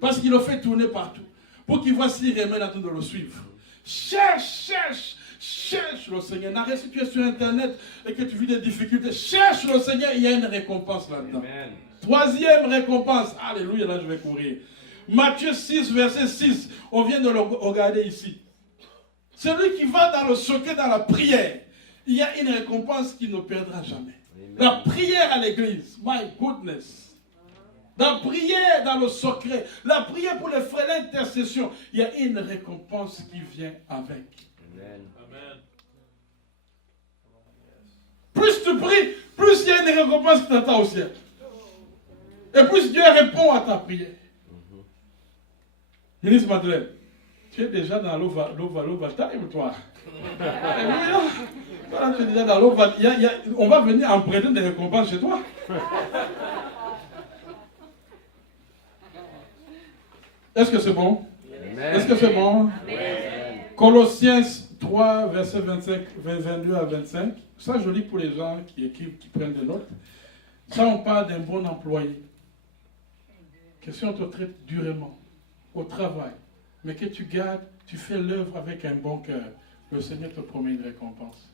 Parce qu'il le fait tourner partout. Pour qu'il voit s'il remet en train de le suivre. Cherche le Seigneur. N'arrête si tu es sur Internet et que tu vis des difficultés. Cherche le Seigneur, il y a une récompense là-dedans. Troisième récompense. Alléluia, là je vais courir. Matthieu 6, verset 6. On vient de le regarder ici. Celui qui va dans le secret, dans la prière, il y a une récompense qui ne perdra jamais. Amen. La prière à l'église, my goodness. La prière dans le secret, la prière pour les frères, l'intercession, il y a une récompense qui vient avec. Amen. Amen. Plus tu pries, plus il y a une récompense qui t'attend au ciel. Et plus Dieu répond à ta prière. Ministre Madeleine, tu es déjà dans l'Ovaltime, toi. Voilà, tu es déjà dans l'Ovaltime. On va venir en prêter des récompenses chez toi. Est-ce que c'est bon? Amen. Est-ce que c'est bon? Amen. Colossiens 3, versets 22 à 25. Ça, je lis pour les gens qui écrivent, qui prennent des notes. Ça, on parle d'un bon employé. Que si on te traite durement au travail, mais que tu gardes, tu fais l'œuvre avec un bon cœur, le Seigneur te promet une récompense.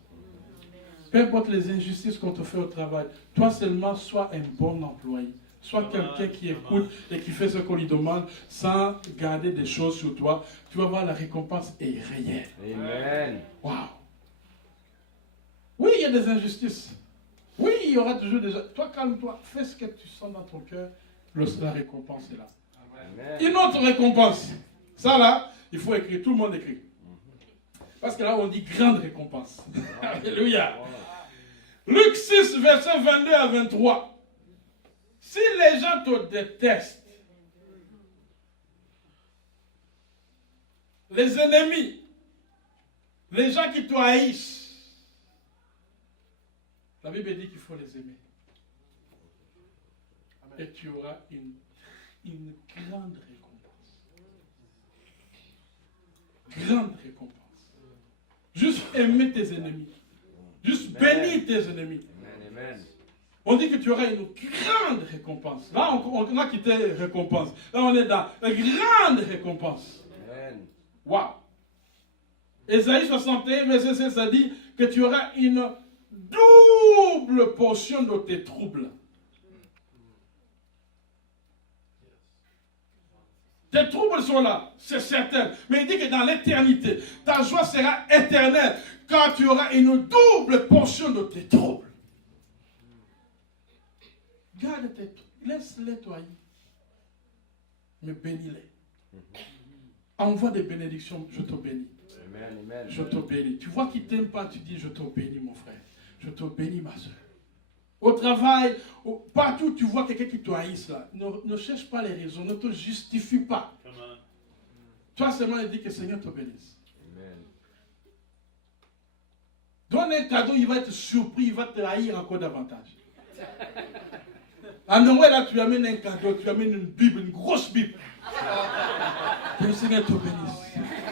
Peu importe les injustices qu'on te fait au travail, toi seulement sois un bon employé. Sois quelqu'un qui écoute et qui fait ce qu'on lui demande sans garder des choses sur toi. Tu vas voir, la récompense est réelle. Amen. Wow. Oui, il y a des injustices. Oui, il y aura toujours des... Toi, calme-toi. Fais ce que tu sens dans ton cœur. La récompense est là. Amen. Une autre récompense. Ça là, il faut écrire. Tout le monde écrit. Parce que là, on dit grande récompense. Alléluia. Luc 6, verset 22 à 23. Si les gens te détestent, les ennemis, les gens qui te haïssent, la Bible dit qu'il faut les aimer. Et tu auras une grande récompense. Grande récompense. Juste aimer tes ennemis. Juste bénir tes ennemis. Amen. On dit que tu auras une grande récompense. Là, on a quitté récompense. Là, on est dans une grande récompense. Amen. Wow. Ésaïe 61, verset 16, ça dit que tu auras une double portion de tes troubles. Tes troubles sont là, c'est certain. Mais il dit que dans l'éternité, ta joie sera éternelle, car tu auras une double portion de tes troubles. Garde tes troubles, laisse-les toi. mais bénis-les. Envoie des bénédictions, je te bénis. Amen, amen. Je te bénis. Tu vois qui ne t'aime pas, tu dis je te bénis mon frère. Je te bénis ma soeur. Au travail, partout tu vois quelqu'un qui te haïsse là. Ne cherche pas les raisons, ne te justifie pas. Toi seulement dis que le Seigneur te bénisse. Amen. Donne un cadeau, il va être surpris, il va te haïr encore davantage. À Noël, là, tu amènes un cadeau, tu amènes une Bible, une grosse Bible. Que le Seigneur te bénisse.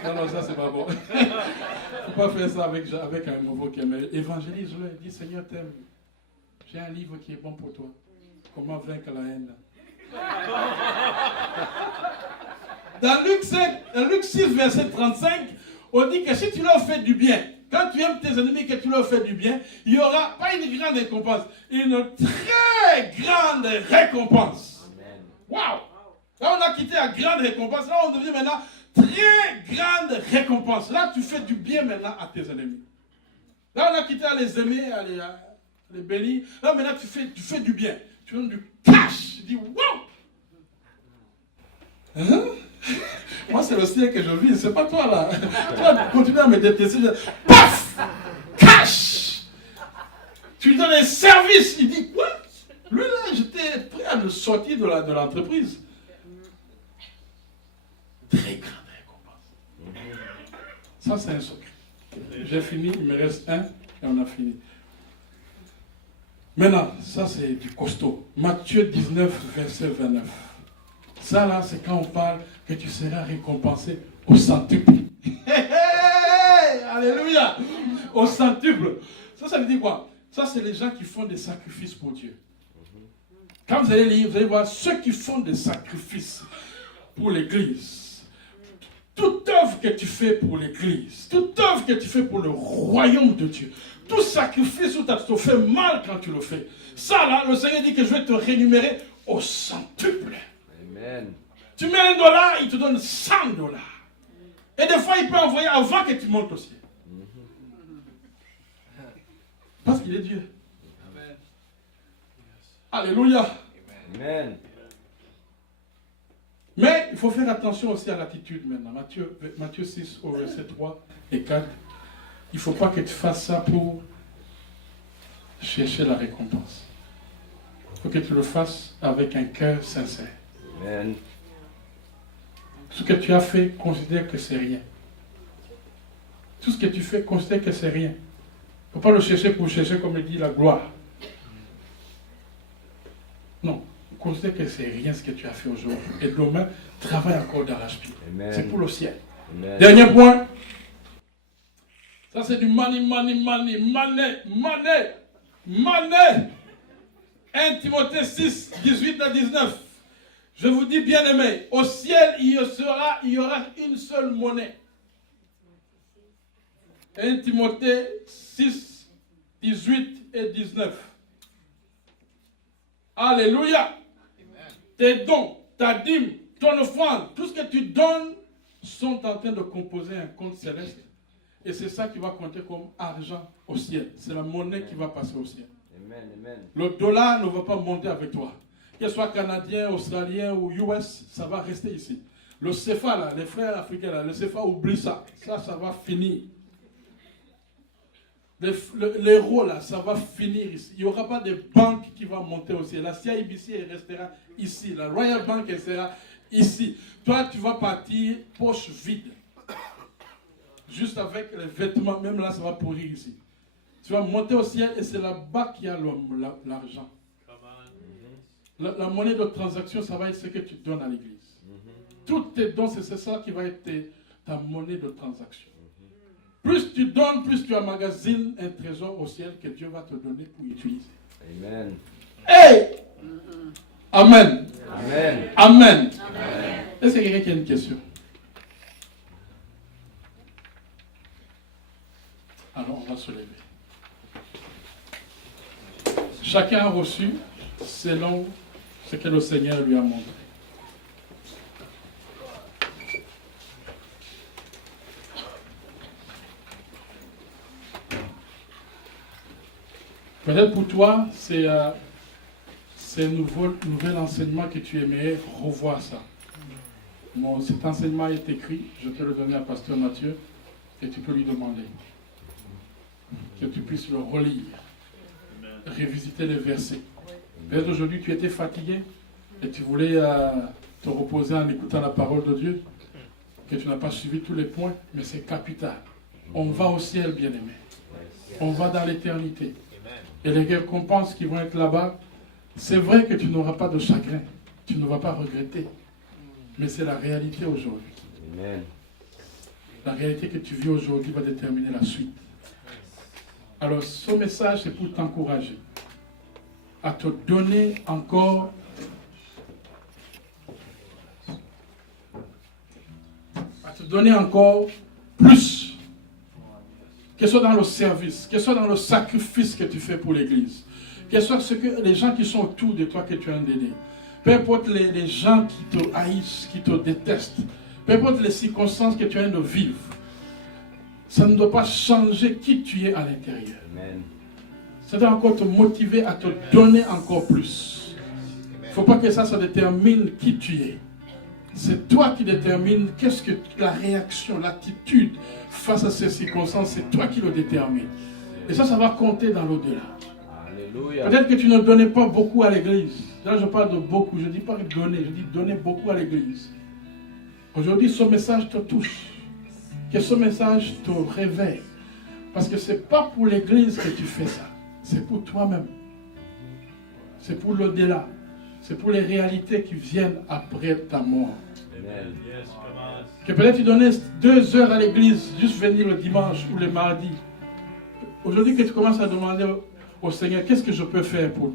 Non, ça c'est pas bon. Il ne faut pas faire ça avec un nouveau qui aime. Évangélise-le, dis Seigneur t'aime. J'ai un livre qui est bon pour toi. Comment vaincre la haine. Dans Luc 6, verset 35, on dit que si tu leur fais du bien, quand tu aimes tes ennemis, que tu leur fais du bien, il n'y aura pas une grande récompense, une très grande récompense. Waouh! Là, on a quitté la grande récompense. Là, on devient maintenant très grande récompense. Là, tu fais du bien maintenant à tes ennemis. Là, on a quitté à les aimer, à les bénir. Là, maintenant, tu fais du bien. Tu donnes du cash. Tu dis, waouh! Hein? Moi, c'est le ciel que je vis. C'est pas toi, là. Toi, tu continues à me détester. Paf! Cash! Tu lui donnes un service. Il dit, quoi? Lui, là, j'étais prêt à le sortir de l'entreprise. Très grande récompense. Ça, c'est un secret. J'ai fini, il me reste un, et on a fini. Maintenant, ça, c'est du costaud. Matthieu 19, verset 29. Ça, là, c'est quand on parle que tu seras récompensé au centuple. Alléluia! Au centuple. Ça veut dire quoi? Ça, c'est les gens qui font des sacrifices pour Dieu. Quand vous allez lire, vous allez voir ceux qui font des sacrifices pour l'Église. Toute œuvre que tu fais pour l'Église, toute œuvre que tu fais pour le royaume de Dieu, tout sacrifice où tu te fais mal quand tu le fais, ça là, le Seigneur dit que je vais te rémunérer au centuple. Amen. Tu mets $1, il te donne $100. Et des fois, il peut envoyer avant que tu montes au ciel. Parce qu'il est Dieu. Amen. Alléluia. Amen. Mais il faut faire attention aussi à l'attitude maintenant. Matthieu 6 au verset 3 et 4. Il ne faut pas que tu fasses ça pour chercher la récompense. Il faut que tu le fasses avec un cœur sincère. Amen. Ce que tu as fait, considère que c'est rien. Tout ce que tu fais, considère que c'est rien. Il ne faut pas le chercher pour chercher, comme il dit, la gloire. Non. Considère que c'est rien ce que tu as fait aujourd'hui. Et demain, travaille encore d'arrache-pied. C'est pour le ciel. Amen. Dernier point. Ça, c'est du money. 1 Timothée 6, 18 à 19. Je vous dis, bien aimé, au ciel, il y aura une seule monnaie. 1 Timothée 6, 18 et 19. Alléluia. Tes dons, ta dîme, ton offrande, tout ce que tu donnes sont en train de composer un compte céleste. Et c'est ça qui va compter comme argent au ciel. C'est la monnaie qui va passer au ciel. Amen. Amen. Le dollar ne va pas monter avec toi. Qu'il soit canadien, australien ou US, ça va rester ici. Le CFA, là, les frères africains, là, le CFA, oublie ça. Ça va finir. L'euro, là, ça va finir ici. Il n'y aura pas de banque qui va monter au ciel. La CIBC, elle restera ici. La Royal Bank, elle sera ici. Toi, tu vas partir poche vide. Juste avec les vêtements, même là, ça va pourrir ici. Tu vas monter au ciel et c'est là-bas qu'il y a l'argent. La monnaie de transaction, ça va être ce que tu donnes à l'église. Tous tes dons, c'est ça qui va être ta monnaie de transaction. Plus tu donnes, plus tu emmagasines un trésor au ciel que Dieu va te donner pour utiliser. Amen. Hey! Amen. Amen. Amen. Est-ce qu'il y a quelqu'un qui a une question? Alors, on va se lever. Chacun a reçu selon ce que le Seigneur lui a montré. Peut-être pour toi, c'est un nouvel enseignement que tu aimerais revoir ça. Cet enseignement est écrit, je peux le donner à Pasteur Mathieu, et tu peux lui demander que tu puisses le relire, révisiter les versets. Peut-être aujourd'hui tu étais fatigué et tu voulais te reposer en écoutant la parole de Dieu, que tu n'as pas suivi tous les points, mais c'est capital. On va au ciel, bien-aimé. On va dans l'éternité. Et les récompenses qui vont être là-bas, c'est vrai que tu n'auras pas de chagrin, tu ne vas pas regretter. Mais c'est la réalité aujourd'hui. Amen. La réalité que tu vis aujourd'hui va déterminer la suite. Alors, ce message, c'est pour t'encourager à te donner encore plus, que ce soit dans le service, que ce soit dans le sacrifice que tu fais pour l'Église, que ce soit ce que les gens qui sont autour de toi que tu as d'aider. Peu importe les gens qui te haïssent, qui te détestent, peu importe les circonstances que tu as de vivre, ça ne doit pas changer qui tu es à l'intérieur. Amen. Ça doit encore te motiver à te donner encore plus. Il ne faut pas que ça détermine qui tu es. C'est toi qui détermine qu'est-ce que la réaction, l'attitude face à ces circonstances, c'est toi qui le détermine. Et ça va compter dans l'au-delà. Alléluia. Peut-être que tu ne donnais pas beaucoup à l'église. Là, je parle de beaucoup. Je ne dis pas donner, je dis donner beaucoup à l'église. Aujourd'hui, ce message te touche. Que ce message te réveille. Parce que ce n'est pas pour l'église que tu fais ça. C'est pour toi-même. C'est pour l'au-delà. C'est pour les réalités qui viennent après ta mort. Amen. Que peut-être tu donnais 2 heures à l'église, juste venir le dimanche ou le mardi. Aujourd'hui, que tu commences à demander au Seigneur, qu'est-ce que je peux faire pour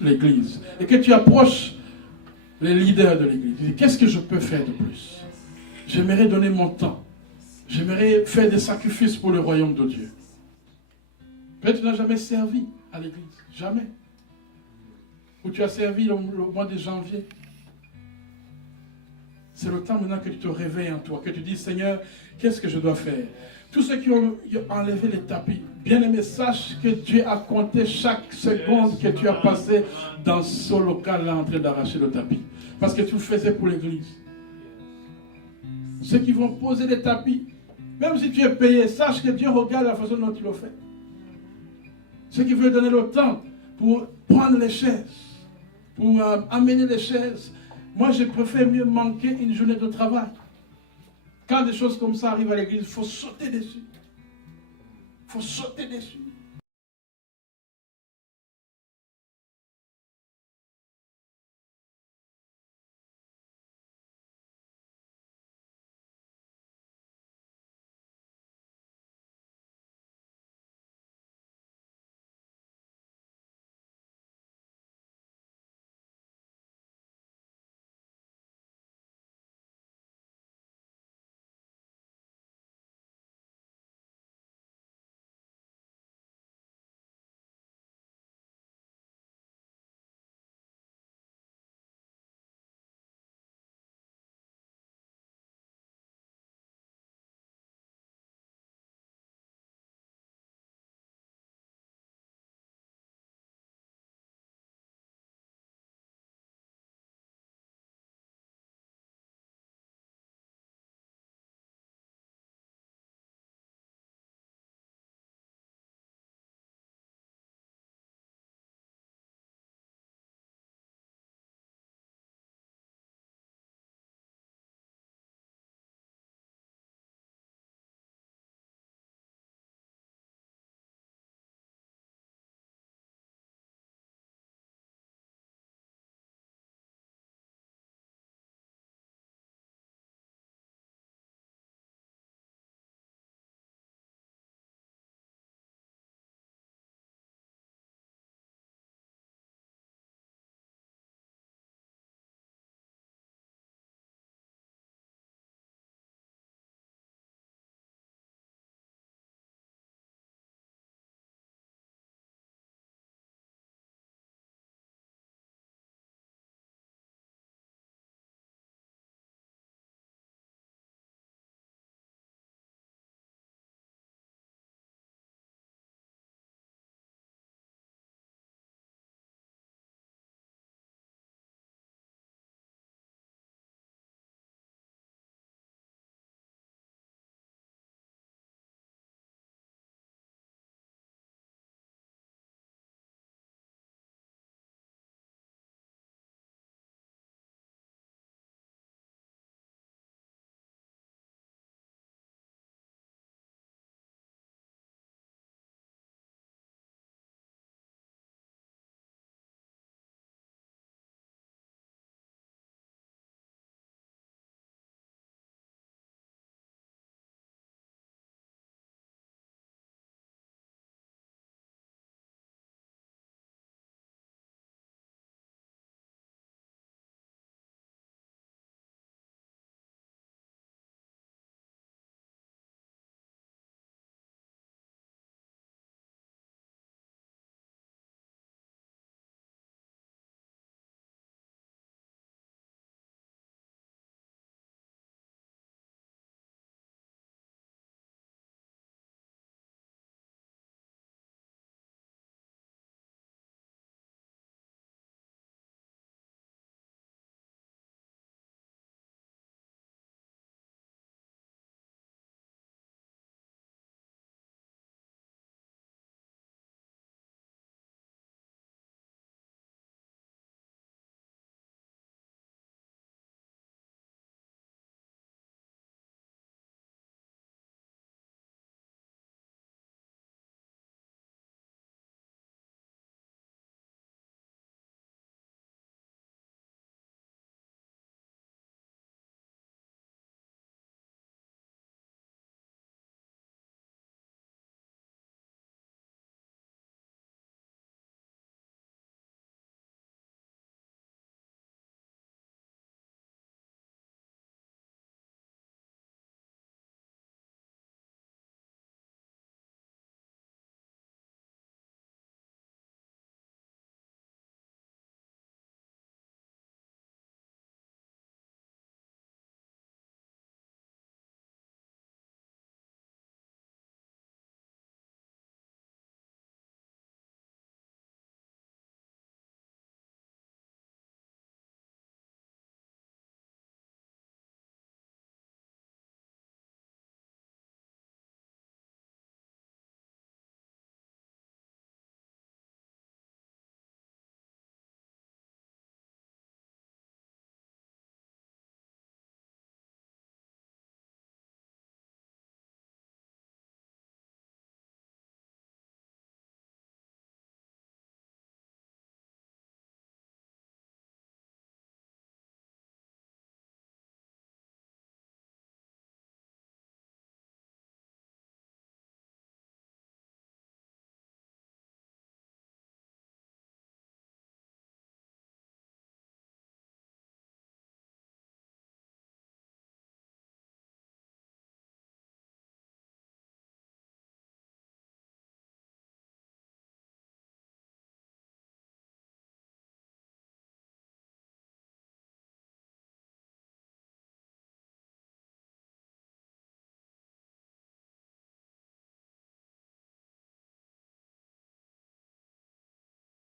l'église? Et que tu approches les leaders de l'église. Qu'est-ce que je peux faire de plus? J'aimerais donner mon temps. J'aimerais faire des sacrifices pour le royaume de Dieu. Peut-être que tu n'as jamais servi à l'église. Jamais. Ou tu as servi le mois de janvier. C'est le temps maintenant que tu te réveilles en toi, que tu dis, Seigneur, qu'est-ce que je dois faire? Tous ceux qui ont enlevé les tapis, bien-aimés, sache que Dieu a compté chaque seconde que tu as passé dans ce local-là en train d'arracher le tapis. Parce que tu le faisais pour l'église. Ceux qui vont poser les tapis, même si tu es payé, sache que Dieu regarde la façon dont tu le fais. Ceux qui veulent donner le temps pour prendre les chaises, pour amener les chaises. Moi, je préfère mieux manquer une journée de travail. Quand des choses comme ça arrivent à l'église, il faut sauter dessus. Il faut sauter dessus.